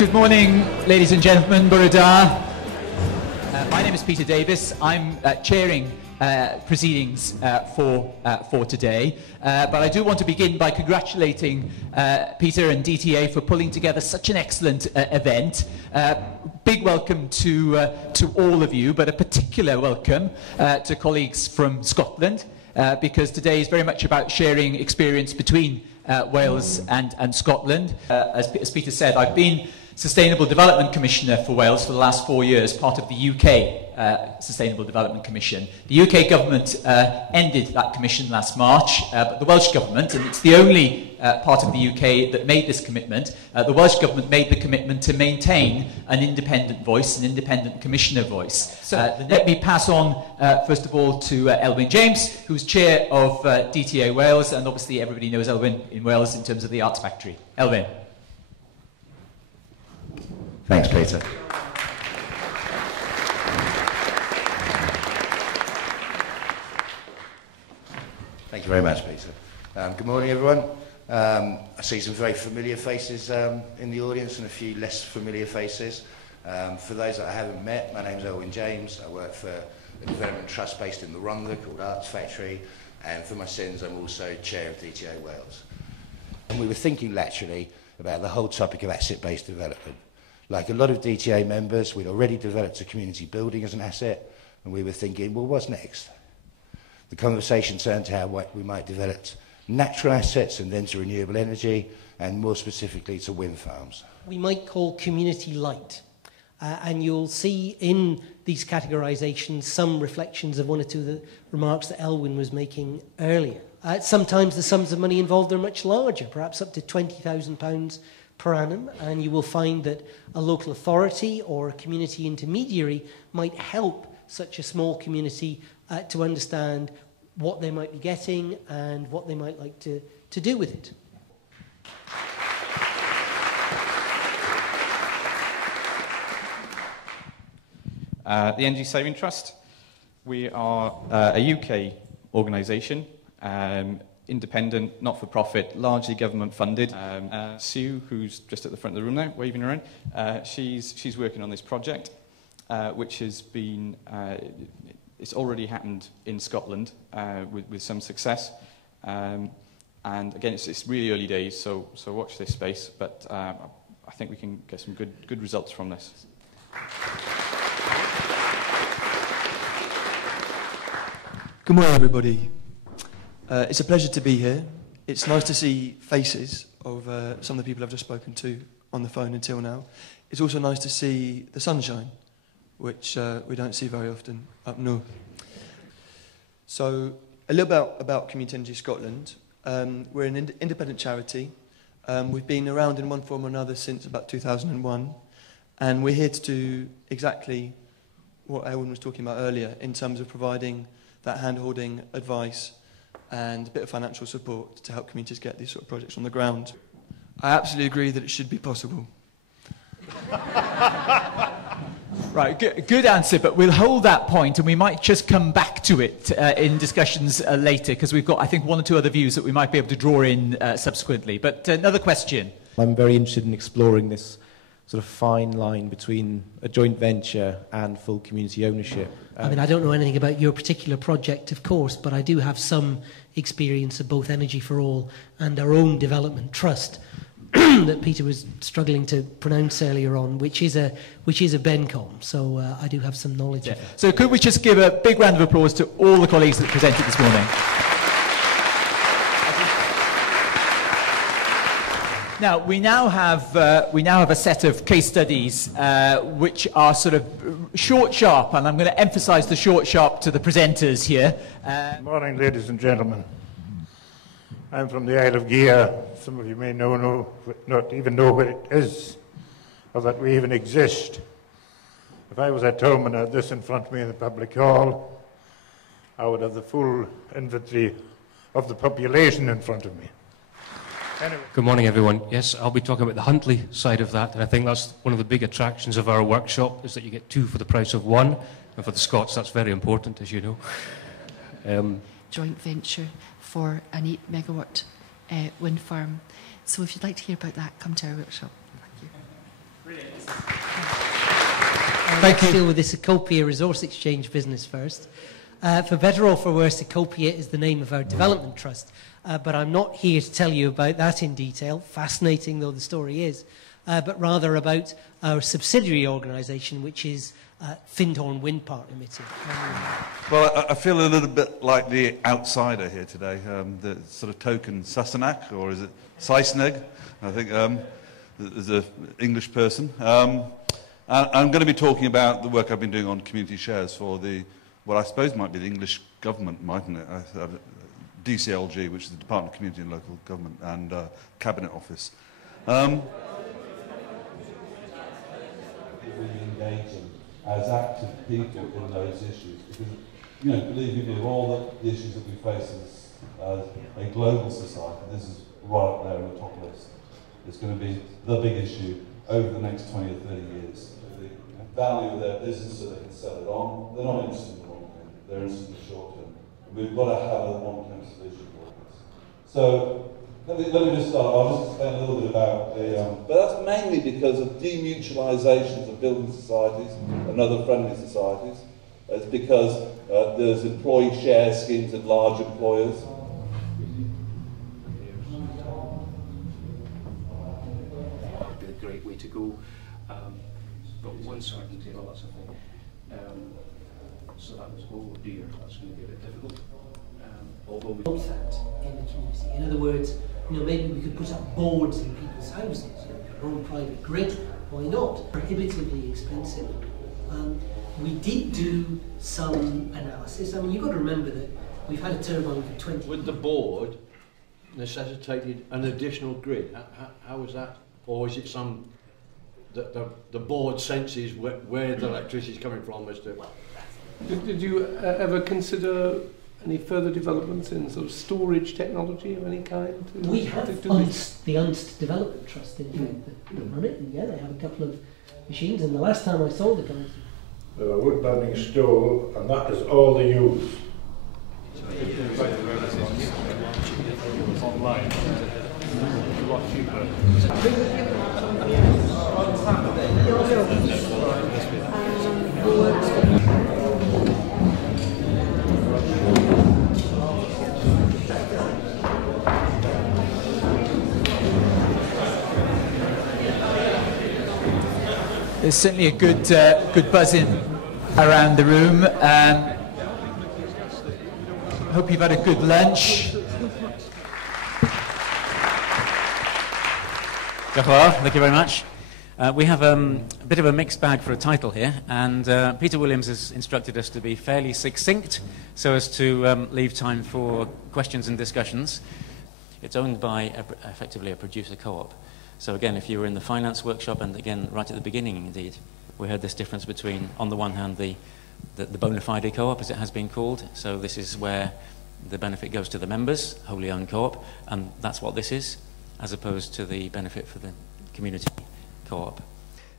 Good morning, ladies and gentlemen, Burada. My name is Peter Davis. I'm chairing proceedings for today. But I do want to begin by congratulating Peter and DTA for pulling together such an excellent event. Big welcome to all of you, but a particular welcome to colleagues from Scotland, because today is very much about sharing experience between Wales and Scotland. As Peter said, I've been Sustainable Development Commissioner for Wales for the last 4 years, part of the UK Sustainable Development Commission. The UK government ended that commission last March, but the Welsh government, and it's the only part of the UK that made this commitment, the Welsh government made the commitment to maintain an independent voice, an independent commissioner voice. So let me pass on, first of all, to Elwyn James, who's chair of DTA Wales, and obviously everybody knows Elwyn in Wales in terms of the Arts Factory. Elwyn. Thanks, Peter. Thank you very much, Peter. Good morning, everyone. I see some very familiar faces in the audience and a few less familiar faces. For those that I haven't met, my name's Elwyn James. I work for a development trust based in the Rhondda called Arts Factory, and for my sins, I'm also chair of DTA Wales. And we were thinking laterally about the whole topic of asset-based development. Like a lot of DTA members, we'd already developed a community building as an asset, and we were thinking, well, what's next? The conversation turned to how we might develop natural assets and then to renewable energy, and more specifically to wind farms. We might call community light, and you'll see in these categorisations some reflections of one or two of the remarks that Elwyn was making earlier. Sometimes the sums of money involved are much larger, perhaps up to £20,000 per annum, and you will find that a local authority or a community intermediary might help such a small community to understand what they might be getting and what they might like to do with it. The Energy Saving Trust, we are a UK organisation, independent, not-for-profit, largely government-funded. Sue, who's just at the front of the room now, waving around, she's working on this project, which has been, it's already happened in Scotland with some success. And again, it's really early days, so watch this space, but I think we can get some good results from this. Good morning, everybody. It's a pleasure to be here. It's nice to see faces of some of the people I've just spoken to on the phone until now. It's also nice to see the sunshine, which we don't see very often up north. So, a little about Community Energy Scotland. We're an independent charity. We've been around in one form or another since about 2001, and we're here to do exactly what Elwyn was talking about earlier in terms of providing that hand-holding advice and a bit of financial support to help communities get these sort of projects on the ground. I absolutely agree that it should be possible. Right, good answer, but we'll hold that point and we might just come back to it in discussions later, because we've got, I think, one or two other views that we might be able to draw in subsequently. But another question. I'm very interested in exploring this sort of fine line between a joint venture and full community ownership. I mean, I don't know anything about your particular project, of course, but I do have some experience of both Energy for All and our own development trust that Peter was struggling to pronounce earlier on, which is a BENCOM. So I do have some knowledge of it. So could we just give a big round of applause to all the colleagues that presented this morning? Now, we now have a set of case studies which are sort of short, sharp, and I'm going to emphasise the short, sharp to the presenters here. Good morning, ladies and gentlemen. I'm from the Isle of Gigha. Some of you may not even know where it is, or that we even exist. If I was at home and had this in front of me in the public hall, I would have the full inventory of the population in front of me. Anyway. Good morning, everyone. Yes, I'll be talking about the Huntly side of that, and I think that's one of the big attractions of our workshop, is that you get two for the price of one, and for the Scots that's very important, as you know. Joint venture for an 8 megawatt wind farm. So if you'd like to hear about that, come to our workshop. Thank you. Let's deal with this Ecopia Resource Exchange business first. For better or for worse, Ecopia is the name of our development trust. But I'm not here to tell you about that in detail, fascinating though the story is, but rather about our subsidiary organisation, which is Findhorn Wind Park Limited. Well, I feel a little bit like the outsider here today, the sort of token Sassenach, or is it Seisneg? I think there's an English person. I'm going to be talking about the work I've been doing on community shares for what I suppose might be the English government, mightn't it? DCLG, which is the Department of Community and Local Government, and Cabinet Office. Engaging as active people in those issues, because, you know, believe me, of all the issues that we face as a global society, this is right up there on the top list. It's going to be the big issue over the next 20 or 30 years. The value of their business so they can sell it on. They're not interested in the long term, they're interested in the short term. We've got to have a long-term solution for this. So, let me just start. I'll just explain a little bit about but that's mainly because of demutualisations of building societies and other friendly societies. It's because there's employee share schemes in large employers. Would be a great way to go. But one certainty, philosophy. So that was, oh dear, that's going to be a bit difficult. Although we that in the community. In other words, you know, maybe we could put up boards in people's houses, you know, our own private grid. Why not? Prohibitively expensive. We did do some analysis. I mean, you've got to remember that we've had a turbine for 20 years. Would the board necessitated an additional grid? How was that? Or is it some the board senses where the electricity is coming from as to... Did you ever consider any further developments in sort of storage technology of any kind? We have the Unst Development Trust, in fact, that run it, and yeah, they have a couple of machines, and the last time I saw the guys... A wood burning stove, and that is all they use. Online. A lot cheaper. There's certainly a good buzzing around the room. Hope you've had a good lunch. Thank you very much. We have a bit of a mixed bag for a title here, and Peter Williams has instructed us to be fairly succinct so as to leave time for questions and discussions. It's owned by effectively a producer co-op. So again, if you were in the finance workshop, and again, right at the beginning indeed, we heard this difference between, on the one hand, the bona fide co-op, as it has been called. So this is where the benefit goes to the members, wholly owned co-op, and that's what this is, as opposed to the benefit for the community co-op.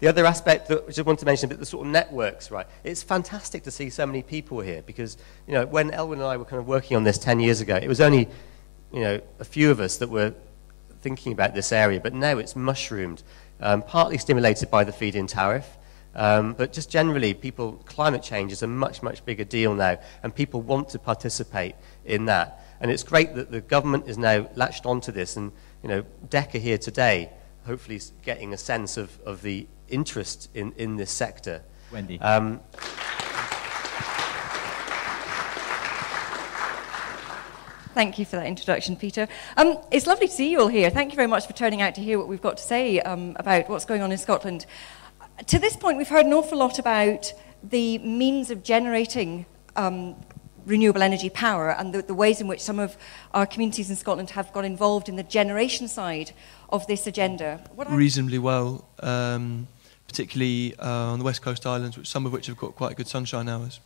The other aspect that I just wanted to mention, the sort of networks, right? It's fantastic to see so many people here, because, you know, when Elwyn and I were kind of working on this 10 years ago, it was only, you know, a few of us that were thinking about this area, but now it's mushroomed, partly stimulated by the feed-in tariff, but just generally, climate change is a much, much bigger deal now, and people want to participate in that. And it's great that the government is now latched onto this, and, you know, DECA here today, hopefully is getting a sense of the interest in this sector. Wendy. Thank you for that introduction, Peter. It's lovely to see you all here. Thank you very much for turning out to hear what we've got to say about what's going on in Scotland. To this point, we've heard an awful lot about the means of generating renewable energy power and the ways in which some of our communities in Scotland have got involved in the generation side of this agenda. Reasonably well, particularly on the West Coast Islands, some of which have got quite good sunshine hours.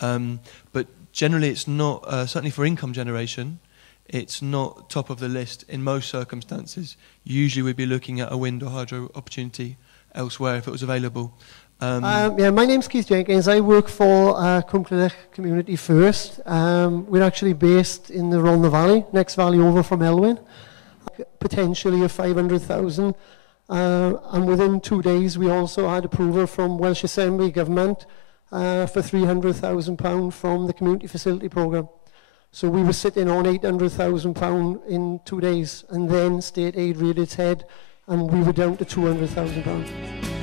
But generally, it's not, certainly for income generation, it's not top of the list in most circumstances. Usually we'd be looking at a wind or hydro opportunity elsewhere if it was available. Yeah, my name's Keith Jenkins. I work for Cumclech Community First. We're actually based in the Rhondda Valley, next valley over from Elwyn. Potentially of 500,000 And within 2 days, we also had approval from Welsh Assembly Government for £300,000 from the Community Facility Programme. So we were sitting on £800,000 in 2 days, and then state aid reared its head, and we were down to £200,000.